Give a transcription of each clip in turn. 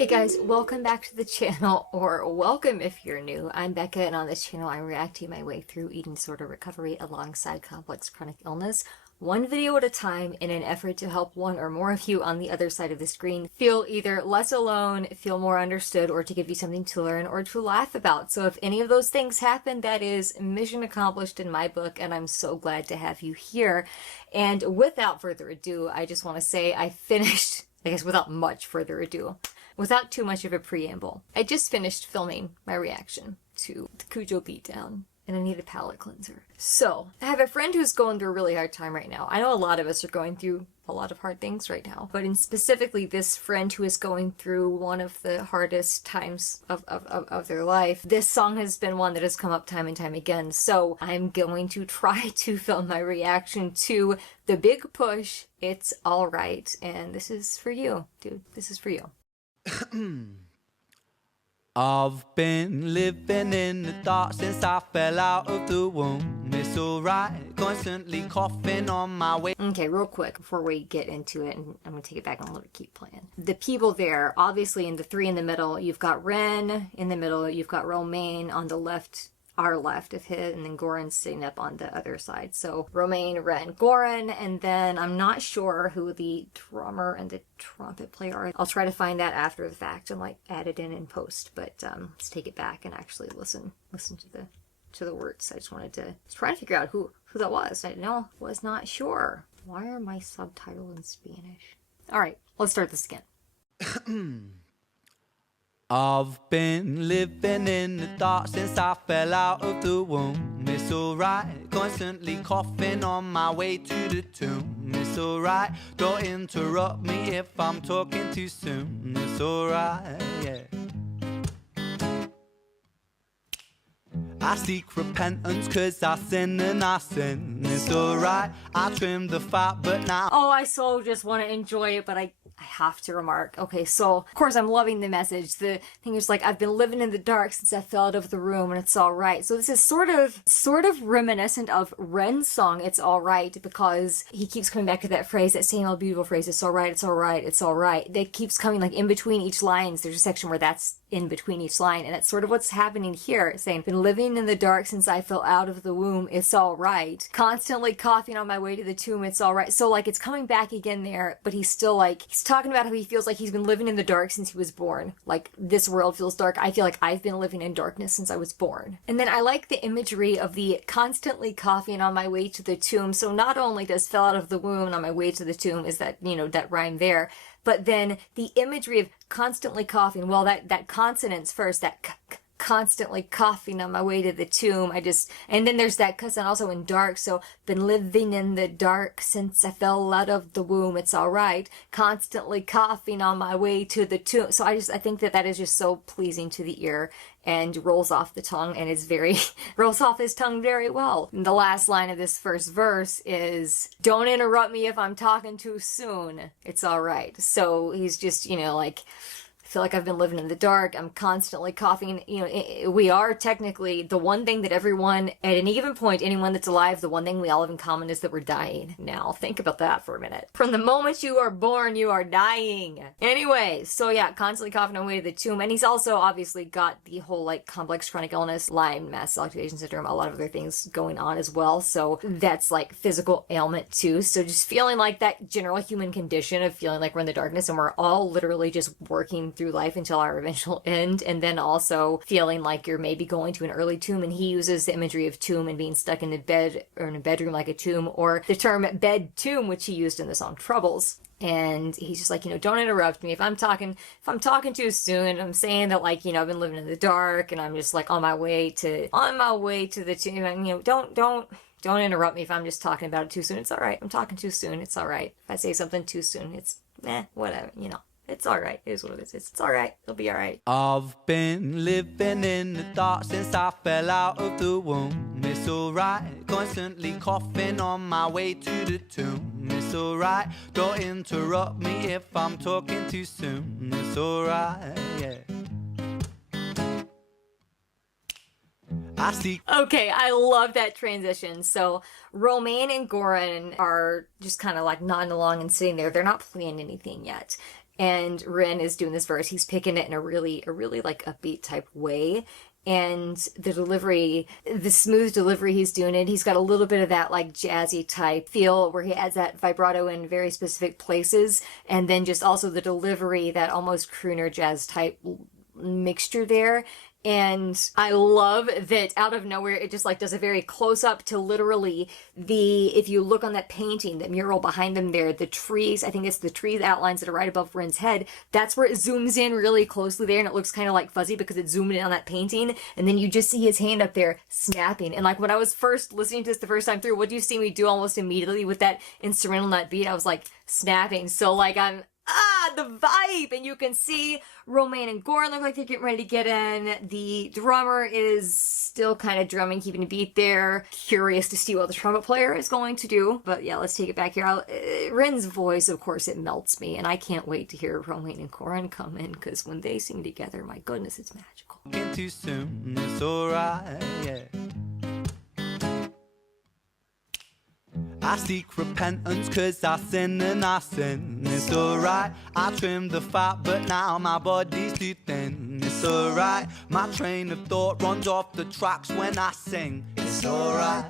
Hey guys, welcome back to the channel, or welcome if you're new. I'm Becca, and on this channel I'm reacting my way through eating disorder recovery alongside complex chronic illness, one video at a time, in an effort to help one or more of you on the other side of the screen feel either less alone, feel more understood, or to give you something to learn or to laugh about. So if any of those things happen, that is mission accomplished in my book, and I'm so glad to have you here. And without further ado, I just want to say I finished, I guess without much further ado, without too much of a preamble, I just finished filming my reaction to the Cujo beatdown, and I need a palate cleanser. So, I have a friend who's going through a really hard time right now. I know a lot of us are going through a lot of hard things right now, but in specifically this friend who is going through one of the hardest times of their life, this song has been one that has come up time and time again. So I'm going to try to film my reaction to The Big Push, It's Alright, and this is for you, dude. This is for you. I've been living in the dark since I fell out of the womb. It's alright, constantly coughing on my way. Okay, real quick before we get into it, and I'm gonna take it back and let it keep playing. The people there, obviously in the three in the middle, you've got Ren in the middle, you've got Romaine on the left, our left of him, and then Goran sitting up on the other side. So Romaine, Ren, Goran, and then I'm not sure who the drummer and the trumpet player are. I'll try to find that after the fact and like add it in post, but let's take it back and actually listen to the words. I just wanted to try to figure out who that was. Was not sure. Why are my subtitles in Spanish? All right, let's start this again. I've been living in the dark since I fell out of the womb. It's alright, constantly coughing on my way to the tomb. It's alright, don't interrupt me if I'm talking too soon. It's alright, yeah. I seek repentance cause I sin and I sin. It's alright, I trimmed the fat but now... Oh, I so just want to enjoy it, but I have to remark. Okay, so of course I'm loving the message. The thing is like, I've been living in the dark since I fell out of the room, and it's all right. So this is sort of reminiscent of Ren's song, It's All Right, because he keeps coming back to that phrase, that same old beautiful phrase, it's all right, it's all right, it's all right. That keeps coming like in between each lines. There's a section where that's in between each line, and that's sort of what's happening here, saying, been living in the dark since I fell out of the womb, it's all right. Constantly coughing on my way to the tomb, it's all right. So like it's coming back again there, but he's still like, he's talking about how he feels like he's been living in the dark since he was born. Like, this world feels dark. I feel like I've been living in darkness since I was born. And then I like the imagery of the constantly coughing on my way to the tomb. So not only does fell out of the womb and on my way to the tomb is that, you know, that rhyme there, but then the imagery of constantly coughing, well, that consonants first, that constantly coughing on my way to the tomb. And then there's that cousin also in dark. So been living in the dark since I fell out of the womb. It's all right. Constantly coughing on my way to the tomb. So I think that is just so pleasing to the ear and rolls off the tongue, and is very, rolls off his tongue very well. And the last line of this first verse is, don't interrupt me if I'm talking too soon. It's all right. So he's just, you know, like, I feel like I've been living in the dark. I'm constantly coughing. You know, we are technically the one thing that everyone, at any given point, anyone that's alive, the one thing we all have in common is that we're dying. Now, think about that for a minute. From the moment you are born, you are dying. Anyway, so yeah, constantly coughing on the way to the tomb. And he's also obviously got the whole like complex chronic illness, Lyme, mast cell activation syndrome, a lot of other things going on as well. So that's like physical ailment too. So just feeling like that general human condition of feeling like we're in the darkness and we're all literally just working through life until our eventual end, and then also feeling like you're maybe going to an early tomb. And he uses the imagery of tomb and being stuck in a bed or in a bedroom like a tomb, or the term bed tomb, which he used in the song Troubles. And he's just like, you know, don't interrupt me if I'm talking too soon. I'm saying that, like, you know, I've been living in the dark and I'm just like on my way to the tomb, and you know, don't interrupt me if I'm just talking about it too soon. It's all right. I'm talking too soon. It's all right. If I say something too soon, it's whatever, you know. It's alright. It is what it is. It's alright. It'll be alright. I've been living in the dark since I fell out of the womb. It's alright, constantly coughing on my way to the tomb. It's alright, don't interrupt me if I'm talking too soon. It's alright, yeah. Okay, I love that transition. So Romaine and Goran are just kind of like nodding along and sitting there. They're not playing anything yet. and Rin is doing this verse. He's picking it in a really like upbeat type way. And the delivery, the smooth delivery he's doing it, he's got a little bit of that like jazzy type feel where he adds that vibrato in very specific places, and then just also the delivery, that almost crooner jazz type mixture there. And I love that out of nowhere it just like does a very close up to literally if you look on that painting, the mural behind them there, the trees, I think it's the trees outlines that are right above Rin's head, that's where it zooms in really closely there, and it looks kind of like fuzzy because it's zoomed in on that painting, and then you just see his hand up there snapping. And like when I was first listening to this the first time through, what do you see me do almost immediately with that instrumental nut beat? I was like snapping. So like the vibe, and you can see Romain and Goran look like they're getting ready to get in. The drummer is still kind of drumming, keeping a beat there. Curious to see what the trumpet player is going to do. But yeah, let's take it back here. Rin's voice, of course, it melts me, and I can't wait to hear Romain and Goran come in, because when they sing together, my goodness, it's magical. Too soon, it's alright, yeah. I seek repentance cause I sin and I sin. It's alright, I trimmed the fat but now my body's too thin. It's alright, my train of thought runs off the tracks when I sing. It's alright.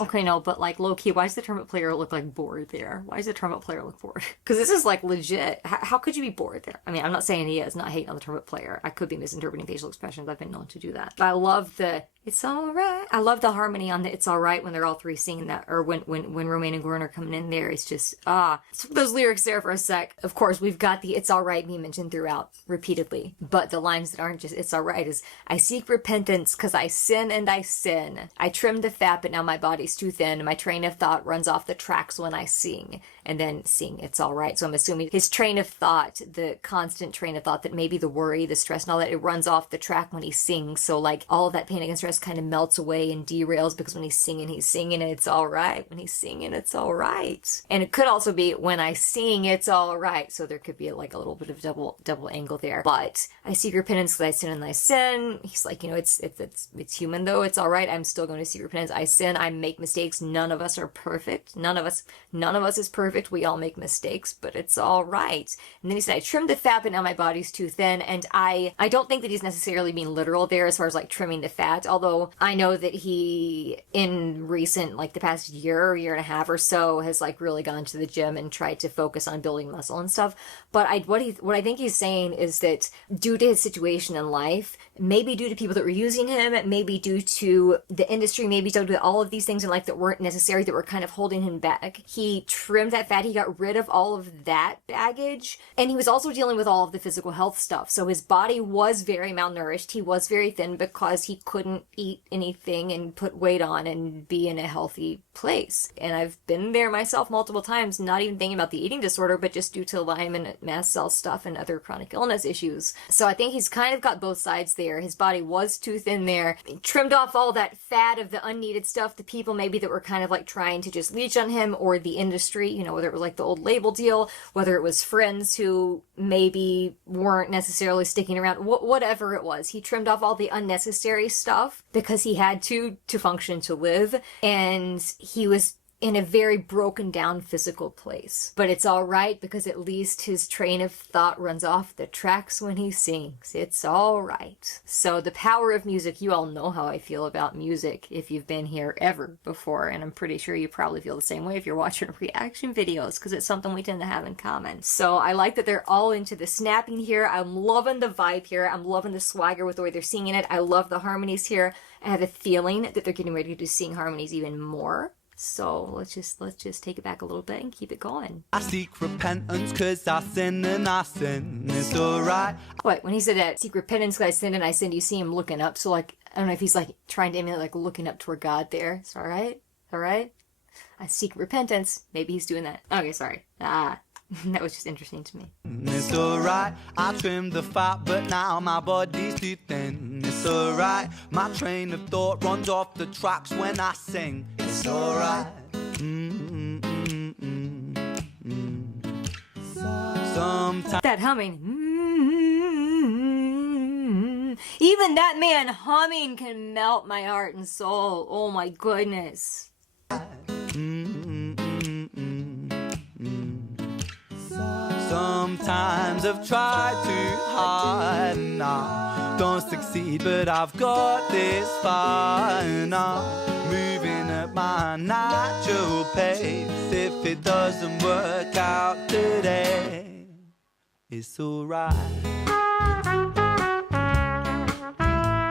Okay, no, but like low-key, why does the trumpet player look like bored there? Why does the trumpet player look bored? Because this is like legit. How could you be bored there? I mean, I'm not saying he is, not hating on the trumpet player. I could be misinterpreting facial expressions. I've been known to do that. But I love the "it's alright." I love the harmony on the "it's alright" when they're all three singing that, or when Romain and Goran are coming in there. It's just, those lyrics there for a sec. Of course, we've got the "it's alright" being mentioned throughout repeatedly, but the lines that aren't just "it's alright" is "I seek repentance cause I sin and I sin. I trimmed the fat but now my body's too thin. My train of thought runs off the tracks when I sing." And then sing "it's alright." So I'm assuming his train of thought, the constant train of thought, that maybe the worry, the stress and all that, it runs off the track when he sings. So like all of that pain and stress kind of melts away and derails, because when he's singing and it's alright. When he's singing, it's alright. And it could also be "when I sing, it's alright." So there could be like a little bit of double angle there. But I seek repentance because I sin and I sin. He's like, it's human though. It's alright. I'm still going to seek repentance. I sin. I make mistakes. None of us are perfect. None of us is perfect. We all make mistakes, but it's all right. And then he said, "I trimmed the fat, but now my body's too thin." And I don't think that he's necessarily being literal there as far as like trimming the fat, although I know that he, in recent, like the past year and a half or so, has like really gone to the gym and tried to focus on building muscle and stuff. But what I think he's saying is that due to his situation in life, maybe due to people that were using him, maybe due to the industry, maybe due to all of these things in life that weren't necessary, that were kind of holding him back, he trimmed that fat. He got rid of all of that baggage, and he was also dealing with all of the physical health stuff. So his body was very malnourished. He was very thin because he couldn't eat anything and put weight on and be in a healthy place. And I've been there myself multiple times, not even thinking about the eating disorder, but just due to Lyme and mast cell stuff and other chronic illness issues. So I think he's kind of got both sides there. His body was too thin there. He trimmed off all that fat of the unneeded stuff, the people maybe that were kind of like trying to just leech on him, or the industry, whether it was like the old label deal, whether it was friends who maybe weren't necessarily sticking around, whatever it was. He trimmed off all the unnecessary stuff because he had to function, to live, and he was in a very broken down physical place. But it's all right, because at least his train of thought runs off the tracks when he sings. It's all right. So the power of music, you all know how I feel about music if you've been here ever before, and I'm pretty sure you probably feel the same way if you're watching reaction videos, because it's something we tend to have in common. So I like that they're all into the snapping here. I'm loving the vibe here. I'm loving the swagger with the way they're singing it. I love the harmonies here. I have a feeling that they're getting ready to sing harmonies even more. So let's just take it back a little bit and keep it going. I seek repentance cause I sin and I sin. It's alright. What, when he said that, seek repentance cause I sin and I sin, you see him looking up. So like, I don't know if he's like trying to emulate like looking up toward God there. It's alright. Alright. I seek repentance. Maybe he's doing that. Okay, sorry. That was just interesting to me. It's alright, I trimmed the fat, but now my body's too thin. It's alright, my train of thought runs off the tracks when I sing. It's alright. Sometimes that humming. Even that man humming can melt my heart and soul. Oh my goodness. Sometimes I've tried too hard and I don't succeed, but I've got this far and I'm moving at my natural pace. If it doesn't work out today, it's alright.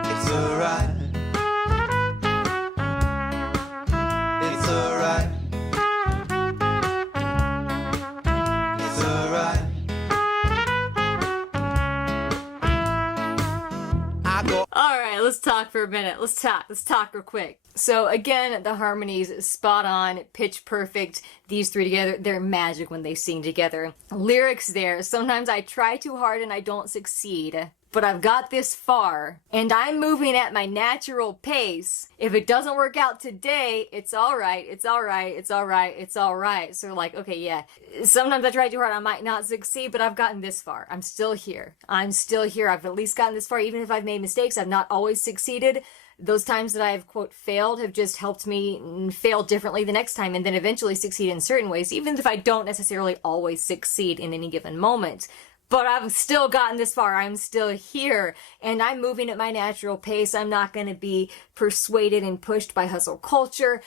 It's alright. It's alright. It's alright. All right, let's talk for a minute. Let's talk real quick. So again, the harmonies, spot on, pitch perfect. These three together, they're magic when they sing together. Lyrics there, sometimes I try too hard and I don't succeed, but I've got this far and I'm moving at my natural pace. If it doesn't work out today, it's all right. It's all right. It's all right. It's all right. So like, okay, yeah, sometimes I try too hard. I might not succeed, but I've gotten this far. I'm still here. I'm still here. I've at least gotten this far. Even if I've made mistakes, I've not always succeeded. Those times that I've, quote, failed have just helped me fail differently the next time and then eventually succeed in certain ways, even if I don't necessarily always succeed in any given moment. But I've still gotten this far. I'm still here and I'm moving at my natural pace. I'm not going to be persuaded and pushed by hustle culture.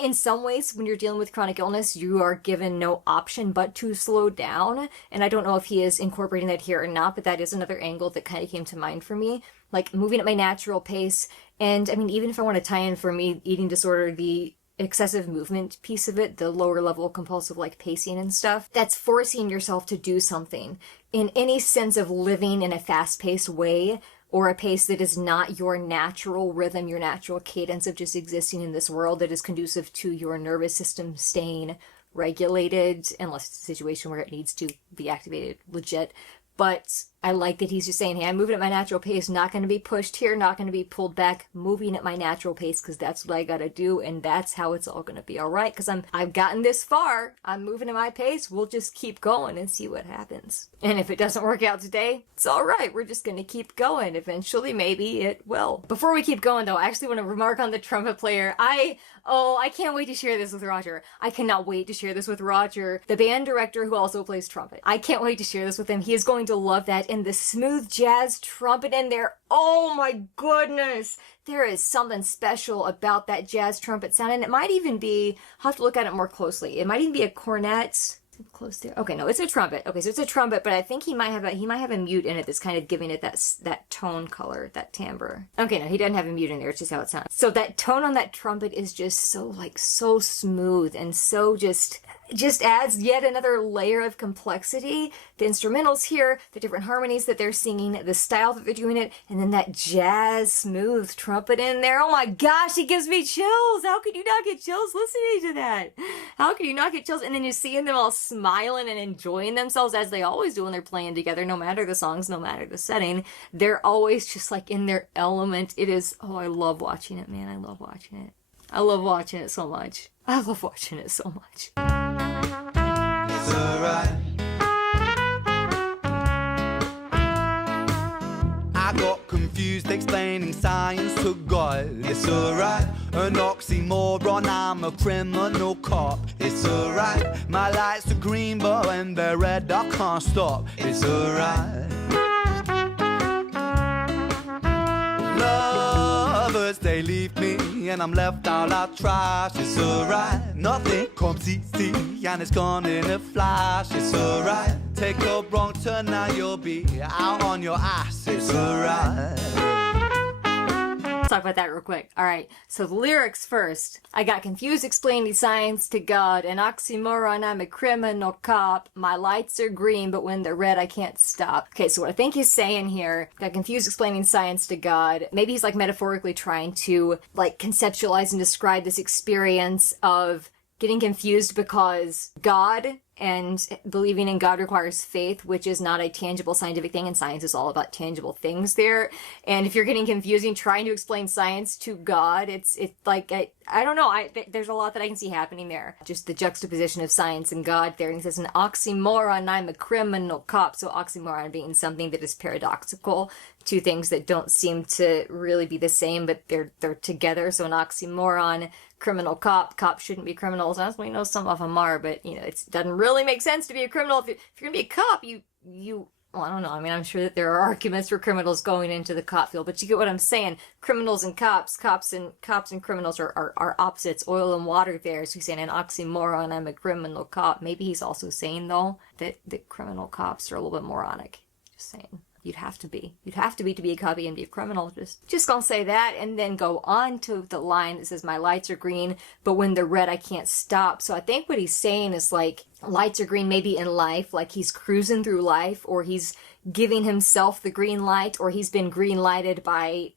In some ways, when you're dealing with chronic illness, you are given no option but to slow down. And I don't know if he is incorporating that here or not, but that is another angle that kind of came to mind for me. Like moving at my natural pace. And I mean, even if I want to tie in for me, eating disorder, the excessive movement piece of it, the lower level compulsive like pacing and stuff, that's forcing yourself to do something. In any sense of living in a fast-paced way, or a pace that is not your natural rhythm, your natural cadence of just existing in this world that is conducive to your nervous system staying regulated, unless it's a situation where it needs to be activated legit. But I like that he's just saying, hey, I'm moving at my natural pace, not going to be pushed here, not going to be pulled back, moving at my natural pace because that's what I got to do and that's how it's all going to be all right because I've gotten this far. I'm moving at my pace. We'll just keep going and see what happens. And if it doesn't work out today, it's all right. We're just going to keep going. Eventually, maybe it will. Before we keep going, though, I actually want to remark on the trumpet player. I can't wait to share this with Roger. I cannot wait to share this with Roger, the band director who also plays trumpet. I can't wait to share this with him. He is going to love that. And the smooth jazz trumpet in there, oh my goodness, there is something special about that jazz trumpet sound. And it might even be, I'll have to look at it more closely, it might even be a cornet. Close there. Okay, no, it's a trumpet. Okay, so it's a trumpet, but I think he might have a mute in it that's kind of giving it that tone color, that timbre. Okay, no, he doesn't have a mute in there. It's just how it sounds. So that tone on that trumpet is just so smooth and so just adds yet another layer of complexity. The instrumentals here, the different harmonies that they're singing, the style that they're doing it, and then that jazz smooth trumpet in there. Oh my gosh, it gives me chills. How could you not get chills listening to that? How could you not get chills? And then you're seeing them all smiling and enjoying themselves as they always do when they're playing together, no matter the songs, no matter the setting. They're always just like in their element. It is, I love watching it, man. I love watching it. I love watching it so much. I love watching it so much. It's alright. I got confused explaining science to God. It's alright. An oxymoron, I'm a criminal cop. It's alright. My lights are green, but when they're red, I can't stop. It's alright. Lovers, they leave me and I'm left out like trash. It's alright. Nothing comes easy and it's gone in a flash. It's alright. Take a wrong turn, now you'll be out on your ass. It's alright. Let's talk about that real quick. All right, so the lyrics first. I got confused explaining science to God. An oxymoron, I'm a criminal cop. My lights are green, but when they're red, I can't stop. Okay, so what I think he's saying here, got confused explaining science to God. Maybe he's like metaphorically trying to like conceptualize and describe this experience of getting confused because God and believing in God requires faith, which is not a tangible scientific thing, and science is all about tangible things there. And if you're getting confusing trying to explain science to God, it's like, I don't know, there's a lot that I can see happening there. Just the juxtaposition of science and God there. And he says, an oxymoron, I'm a criminal cop. So oxymoron being something that is paradoxical, two things that don't seem to really be the same, but they're together. So an oxymoron, criminal cop shouldn't be criminals. Honestly, we know some of them are, but you know, it doesn't really make sense to be a criminal. If you're gonna be a cop, well, I don't know. I mean, I'm sure that there are arguments for criminals going into the cop field, but you get what I'm saying. Criminals and cops and criminals are opposites. Oil and water there. So he's saying an oxymoron, I'm a criminal cop. Maybe he's also saying, though, that criminal cops are a little bit moronic. Just saying. You'd have to be to be a cop and be a criminal. Just gonna say that, and then go on to the line that says, my lights are green, but when they're red, I can't stop. So I think what he's saying is like, lights are green maybe in life, like he's cruising through life, or he's giving himself the green light, or he's been green lighted by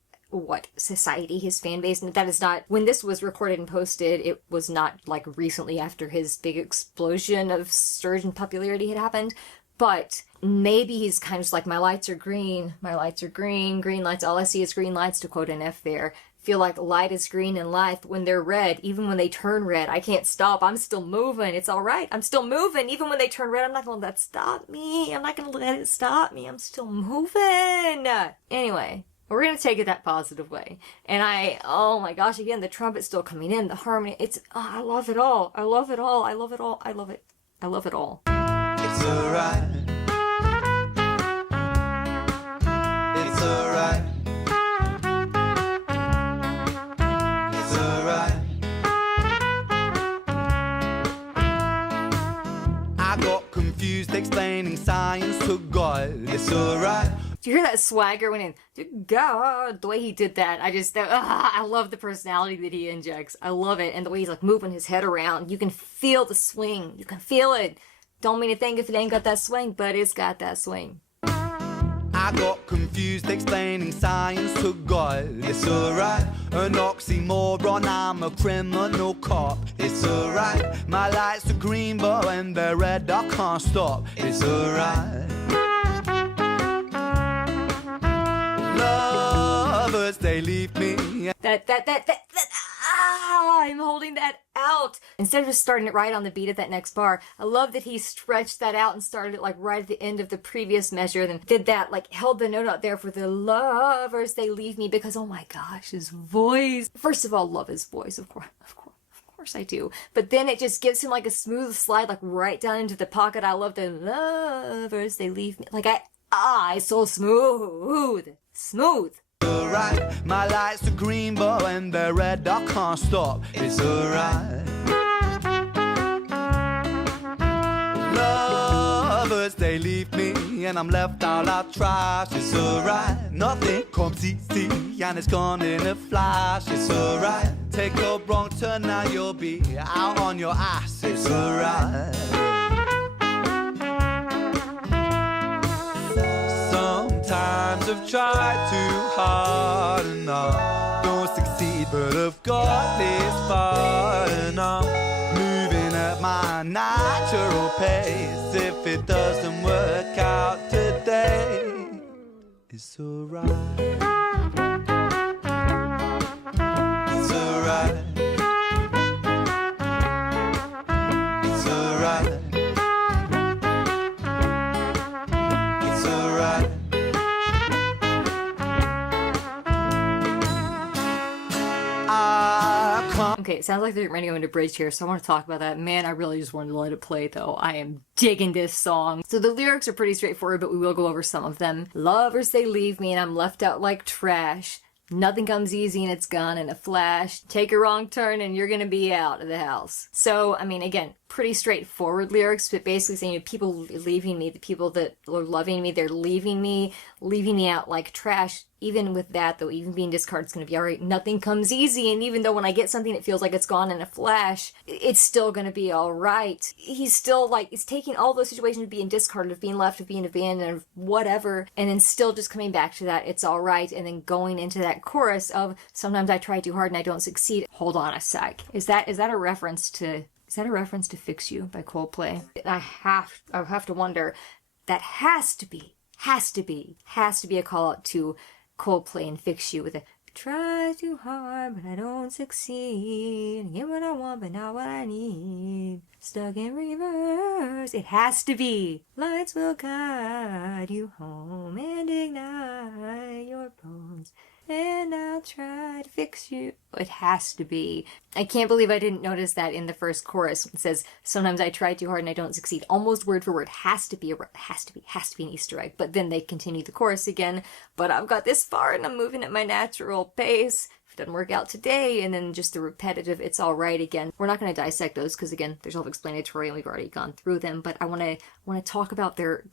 society, his fan base. And that is not, when this was recorded and posted, it was not like recently after his big explosion of surge in popularity had happened. But maybe he's kind of just like, my lights are green, green lights, all I see is green lights, to quote an F there. Feel like light is green in life. When they're red, even when they turn red, I can't stop. I'm still moving. It's all right. I'm still moving. Even when they turn red, I'm not going to let that stop me. I'm not going to let it stop me. I'm still moving. Anyway, we're going to take it that positive way. And oh my gosh, again, the trumpet's still coming in, the harmony. I love it all. I love it all. I love it all. I love it. I love it all. It's alright. It's alright. It's alright. I got confused explaining science to God. It's alright. Do you hear that swagger when God, the way he did that? I love the personality that he injects. I love it. And the way he's like moving his head around. You can feel the swing. You can feel it. Don't mean a thing if it ain't got that swing, but it's got that swing. I got confused explaining science to God. It's alright. An oxymoron, I'm a criminal cop. It's alright. My lights are green, but when they're red, I can't stop. It's alright. Lovers, they leave me. I'm holding that out. Instead of just starting it right on the beat of that next bar, I love that he stretched that out and started it like right at the end of the previous measure, then did that, like held the note out there for the lovers, they leave me, because oh my gosh, his voice. First of all, love his voice, of course I do. But then it just gives him like a smooth slide, like right down into the pocket. I love the lovers, they leave me. Like it's so smooth. Alright, my lights are green, but when they're red, I can't stop. It's alright. Lovers, they leave me, and I'm left out like trash. It's alright. Nothing comes easy, and it's gone in a flash. It's alright. Take a wrong turn, now you'll be out on your ass. It's alright. Sometimes I've tried too hard and I don't succeed, but I've got this far and I'm moving at my natural pace. If it doesn't work out today, it's alright. It's alright. It's alright. It's alright. Okay, it sounds like they're ready to go into bridge here, so I want to talk about that. Man, I really just wanted to let it play, though. I am digging this song. So the lyrics are pretty straightforward, but we will go over some of them. Lovers, they leave me, and I'm left out like trash. Nothing comes easy and it's gone in a flash. Take a wrong turn and you're gonna be out of the house. So, I mean, again, pretty straightforward lyrics, but basically saying people leaving me, the people that are loving me, they're leaving me out like trash. Even with that, though, even being discarded is going to be alright. Nothing comes easy, and even though when I get something it feels like it's gone in a flash, it's still going to be alright. He's still, like, he's taking all those situations of being discarded, of being left, of being abandoned, of whatever, and then still just coming back to that, it's alright, and then going into that chorus of, sometimes I try too hard and I don't succeed. Hold on a sec. Is that a reference to Fix You by Coldplay? I have to wonder, that has to be a call out to Coldplay and Fix You with a try too hard but I don't succeed, get what I want but not what I need, stuck in reverse. It has to be. Lights will guide you home and ignite your bones. and I'll try to fix you. It has to be. I can't believe I didn't notice that in the first chorus. It says, sometimes I try too hard and I don't succeed. Almost word for word. Has to be an Easter egg. But then they continue the chorus again. But I've got this far and I'm moving at my natural pace. If it doesn't work out today, and then just the repetitive, it's all right again. We're not going to dissect those because again, they're self-explanatory and we've already gone through them. But I want to talk about their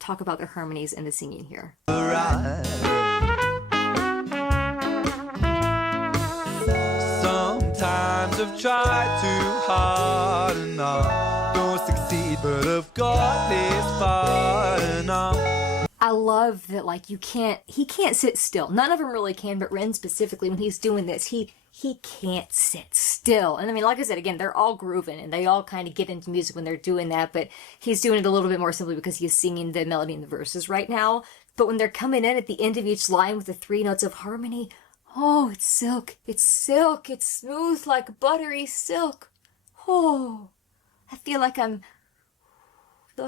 harmonies and the singing here. Sometimes I've tried too hard and I don't succeed, but I've got this far enough. I love that, like, he can't sit still. None of them really can, but Ren specifically, when he's doing this, he can't sit still. And I mean, like I said, again, they're all grooving and they all kind of get into music when they're doing that, but he's doing it a little bit more simply because he's singing the melody and the verses right now. But when they're coming in at the end of each line with the 3 notes of harmony, oh, it's silk, it's smooth like buttery silk. Oh, I feel like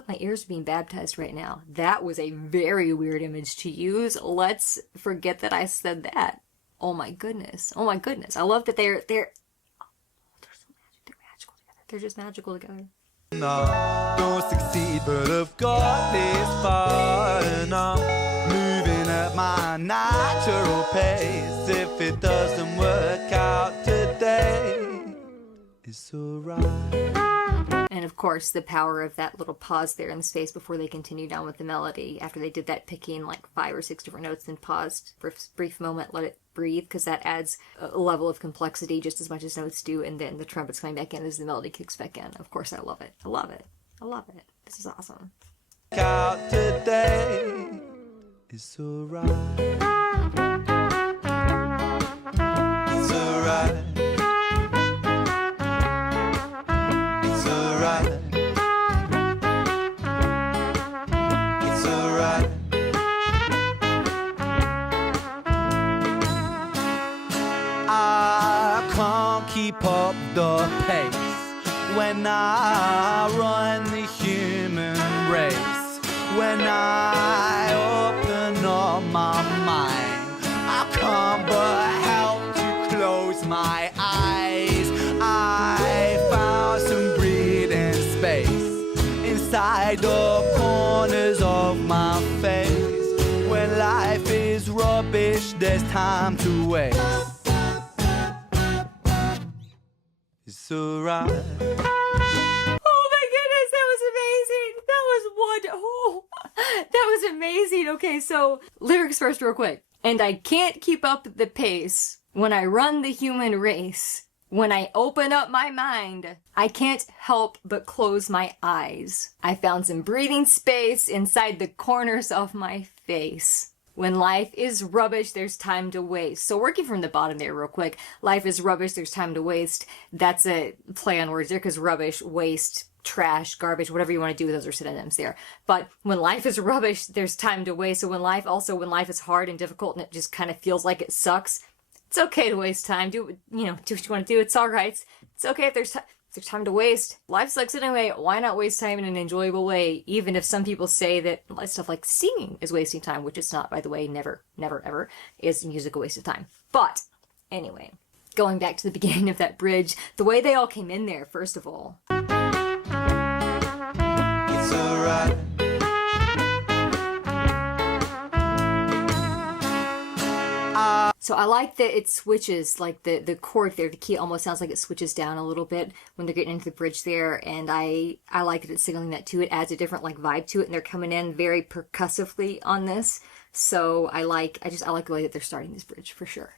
my ears are being baptized right now. That was a very weird image to use. Let's forget that I said that. Oh my goodness. I love that they're so magical. They're magical together. They're just magical together. No, don't succeed, but I've got this far enough. Moving at my natural pace. If it doesn't work out today, it's alright. And of course, the power of that little pause there in the space before they continue down with the melody. After they did that, picking like 5 or 6 different notes, then paused for a brief moment, let it breathe, because that adds a level of complexity just as much as notes do. And then the trumpets coming back in as the melody kicks back in. Of course, I love it. This is awesome. Out today, it's alright. It's alright. It's alright. It's alright. I can't keep up the pace when I run the human race. When I open up my mind, I can't but help to close my eyes. I found some breathing space inside the corners of my face. When life is rubbish, there's time to waste. It's alright. Oh my goodness, that was amazing. That was amazing. Okay, so lyrics first real quick. And I can't keep up the pace when I run the human race. When I open up my mind, I can't help but close my eyes. I found some breathing space inside the corners of my face. When life is rubbish, there's time to waste. So working from the bottom there real quick, life is rubbish, there's time to waste. That's a play on words there, because rubbish, waste, trash, garbage, whatever you want to do, those are synonyms there. But when life is rubbish, there's time to waste. So when life is hard and difficult and it just kind of feels like it sucks, it's okay to waste time. Do what you want to do. It's all right. It's okay if there's time to waste. Life sucks anyway. Why not waste time in an enjoyable way? Even if some people say that stuff like singing is wasting time, which it's not, by the way. Never, ever is music a waste of time. But anyway, going back to the beginning of that bridge, the way they all came in there, first of all. It's alright. So I like that it switches, like the chord there, the key almost sounds like it switches down a little bit when they're getting into the bridge there, and I like that it's signaling that too. It adds a different like vibe to it, and they're coming in very percussively on this. So I like the way that they're starting this bridge for sure.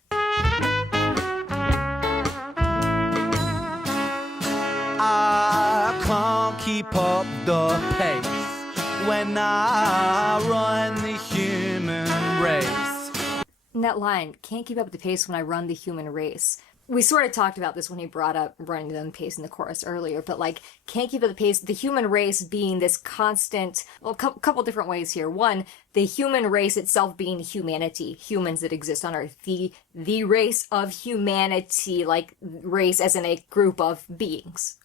I can't keep up the pace when I run the human race. And that line, can't keep up with the pace when I run the human race. We sort of talked about this when he brought up running the pace in the chorus earlier, but like, can't keep up the pace, the human race being this constant, well, a couple different ways here. One, the human race itself being humanity, humans that exist on Earth, the race of humanity, like race as in a group of beings.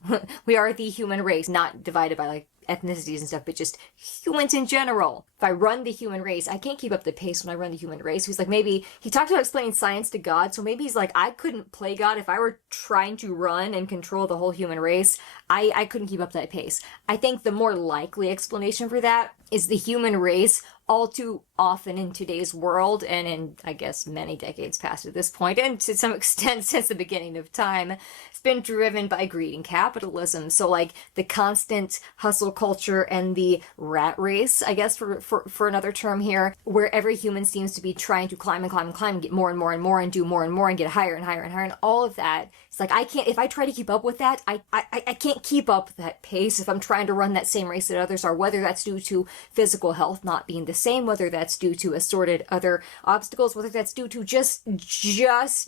We are the human race, not divided by like ethnicities and stuff, but just humans in general. If I run the human race, I can't keep up the pace when I run the human race. He's like, maybe, he talked about explaining science to God, so maybe he's like, I couldn't play God if I were trying to run and control the whole human race. I couldn't keep up that pace. I think the more likely explanation for that is the human race all too often in today's world, and in, I guess, many decades past at this point, and to some extent since the beginning of time, it's been driven by greed and capitalism. So like the constant hustle culture and the rat race, I guess for another term here, where every human seems to be trying to climb and climb and climb and get more and more and more and do more and more and get higher and higher and higher, and all of that. It's like, I can't, if I try to keep up with that, I can't keep up with that pace if I'm trying to run that same race that others are, whether that's due to physical health not being the same, whether that's due to assorted other obstacles, whether that's due to just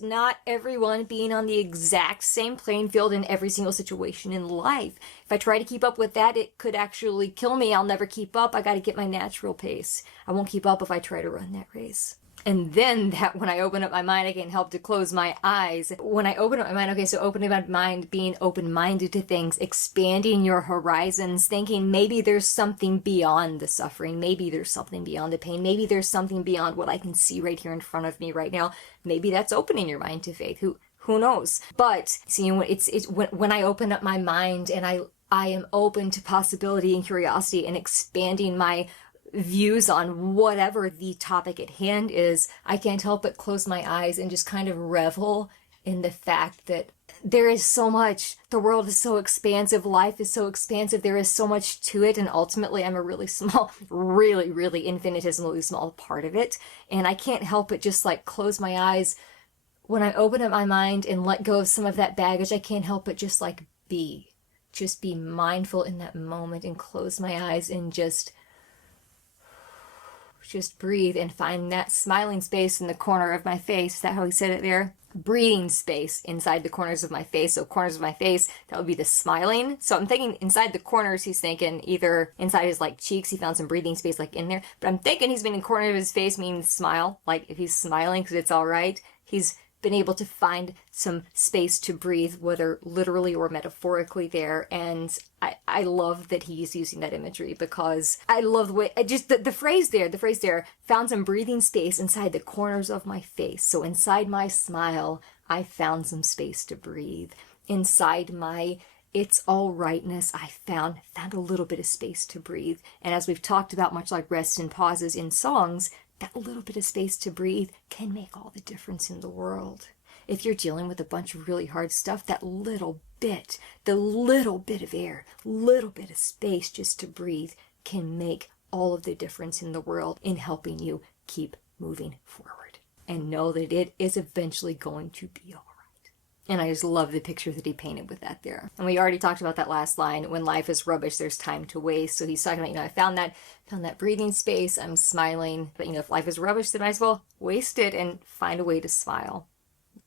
not everyone being on the exact same playing field in every single situation in life. If I try to keep up with that, it could actually kill me. I'll never keep up. I got to get my natural pace. I won't keep up if I try to run that race. And then that when I open up my mind, I can help to close my eyes. When I open up my mind, okay, so opening my mind, being open-minded to things, expanding your horizons, thinking maybe there's something beyond the suffering, maybe there's something beyond the pain, maybe there's something beyond what I can see right here in front of me right now. Maybe that's opening your mind to faith. Who knows? But see, it's when I open up my mind and I am open to possibility and curiosity and expanding my views on whatever the topic at hand is, I can't help but close my eyes and just kind of revel in the fact that there is so much. The world is so expansive. Life is so expansive. There is so much to it. And ultimately, I'm a really small, really infinitesimally small part of it. And I can't help but just like close my eyes when I open up my mind and let go of some of that baggage. I can't help but just like be mindful in that moment and close my eyes and just breathe and find that smiling space in the corner of my face. Is that how he said it there? Breathing space inside the corners of my face. So corners of my face, that would be the smiling. So I'm thinking inside the corners, he's thinking either inside his like cheeks, he found some breathing space like in there. But I'm thinking he's been in the corner of his face means smile. Like if he's smiling because it's all right, he's been able to find some space to breathe, whether literally or metaphorically there. And I love that he's using that imagery because I love the way, the phrase there, found some breathing space inside the corners of my face. So inside my smile, I found some space to breathe. Inside my it's all rightness, I found a little bit of space to breathe. And as we've talked about, much like rest and pauses in songs, that little bit of space to breathe can make all the difference in the world. If you're dealing with a bunch of really hard stuff, that little bit, the little bit of air, little bit of space just to breathe can make all of the difference in the world in helping you keep moving forward. And know that it is eventually going to be all right. And I just love the picture that he painted with that there. And we already talked about that last line, when life is rubbish, there's time to waste. So he's talking about, I found that breathing space, I'm smiling. But, if life is rubbish, then I might as well waste it and find a way to smile,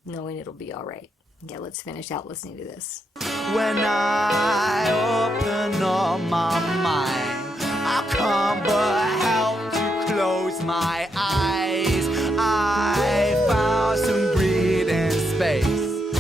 knowing it'll be all right. Yeah, let's finish out listening to this. When I open up my mind, I can't but help to close my eyes. I found some breathing space.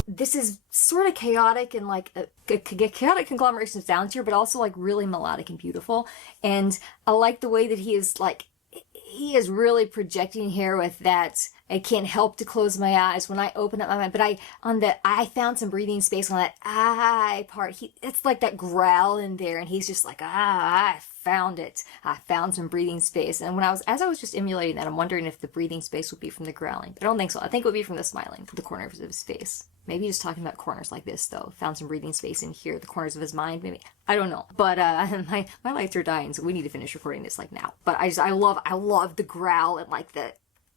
This is sort of chaotic and like a chaotic conglomeration of sounds here, but also like really melodic and beautiful. And I like the way that he is really projecting here with that. I can't help to close my eyes when I open up my mind, but I found some breathing space on that I part. It's like that growl in there, and he's just like, I found it. I found some breathing space. And as I was just emulating that, I'm wondering if the breathing space would be from the growling. But I don't think so. I think it would be from the smiling, from the corners of his face. Maybe he's talking about corners like this, though. Found some breathing space in here, the corners of his mind, maybe. I don't know. But my lights are dying, so we need to finish recording this like now. But I love the growl and like the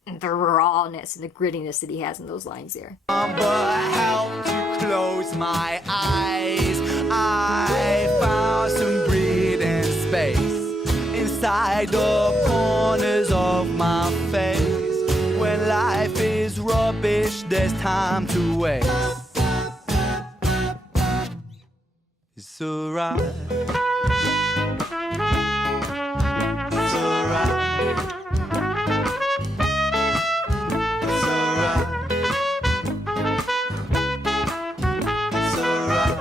rawness and the grittiness that he has in those lines there. But help to close my eyes. I found some breathing space inside the corners of my face. When life is rubbish, there's time to waste. It's alright. It's alright. It's alright. It's alright.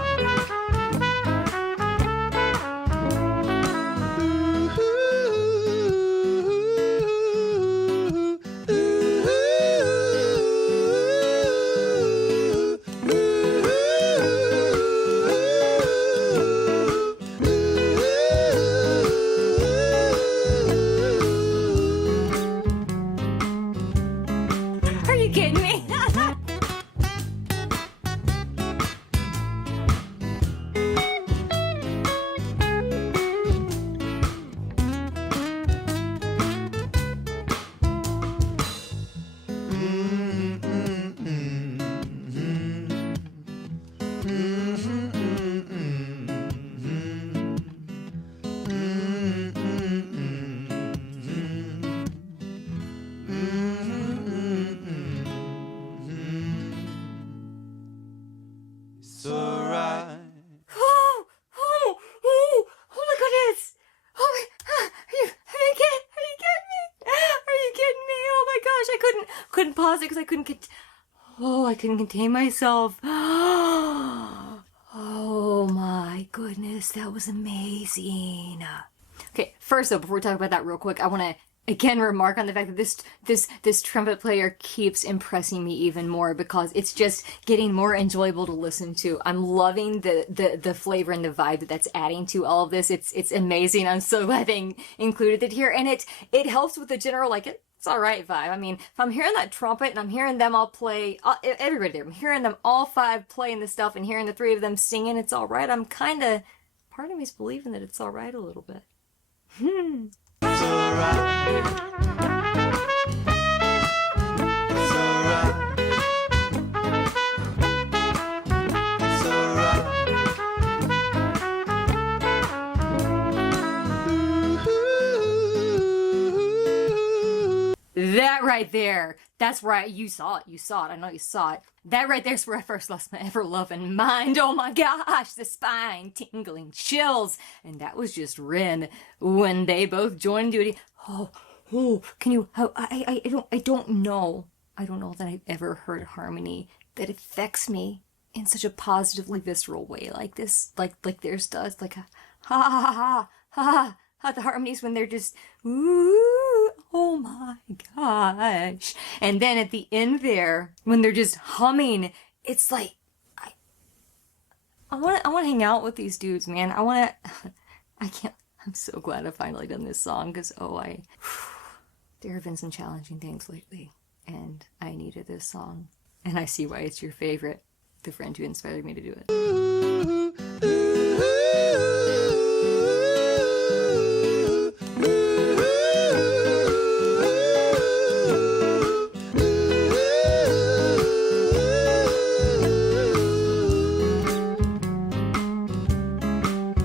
couldn't pause it because I couldn't I couldn't contain myself. Oh my goodness, that was amazing. Okay, first though, before we talk about that real quick, I want to again remark on the fact that this trumpet player keeps impressing me even more because it's just getting more enjoyable to listen to. I'm loving the flavor and the vibe that's adding to all of this. It's amazing. I'm so glad they included it here, and it helps with the general like it's all right vibe. I mean, if I'm hearing that trumpet and I'm hearing them all play, everybody there, I'm hearing them all five playing this stuff and hearing the three of them singing, it's all right. I'm kind of, part of me's believing that it's all right a little bit. It's alright. It's alright. It's alright. That right there, that's right, you saw it, I know you saw it. That right there's where I first lost my ever-loving mind. Oh my gosh, the spine tingling chills. And that was just Rin when they both joined duty. Can you, I don't know that I've ever heard harmony that affects me in such a positively visceral way like this, like theirs does, like a ha ha ha ha ha, the harmonies when they're just, ooh, oh my gosh. And then at the end there, when they're just humming, it's like, I want to hang out with these dudes, man. I can't, I'm so glad I finally done this song, because, there have been some challenging things lately, and I needed this song. And I see why it's your favorite, the friend who inspired me to do it.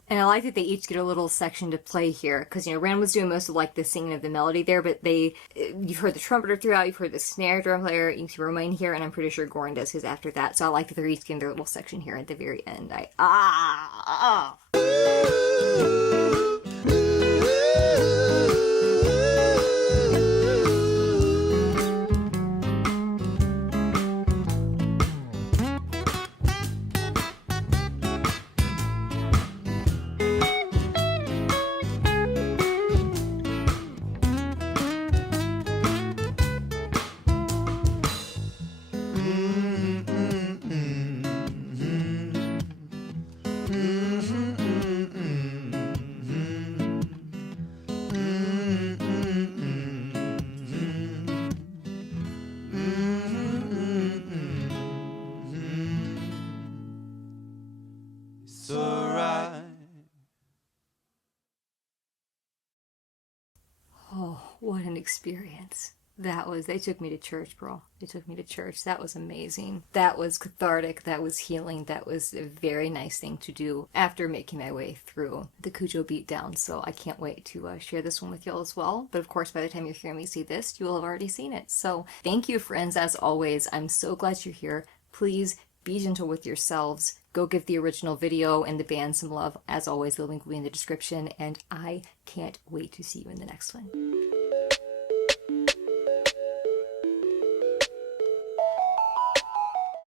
And I like that they each get a little section to play here, because, Ran was doing most of, like, the singing of the melody there, but you've heard the trumpeter throughout, you've heard the snare drum player, you see Romain here, and I'm pretty sure Goran does his after that, so I like that they're each getting their little section here at the very end. It's alright. Oh, what an experience. That was, they took me to church, bro. They took me to church. That was amazing. That was cathartic. That was healing. That was a very nice thing to do after making my way through the Cujo beatdown. So I can't wait to share this one with y'all as well. But of course, by the time you're hearing me see this, you will have already seen it. So thank you, friends, as always. I'm so glad you're here. Please be gentle with yourselves. Go give the original video and the band some love. As always, the link will be in the description. And I can't wait to see you in the next one.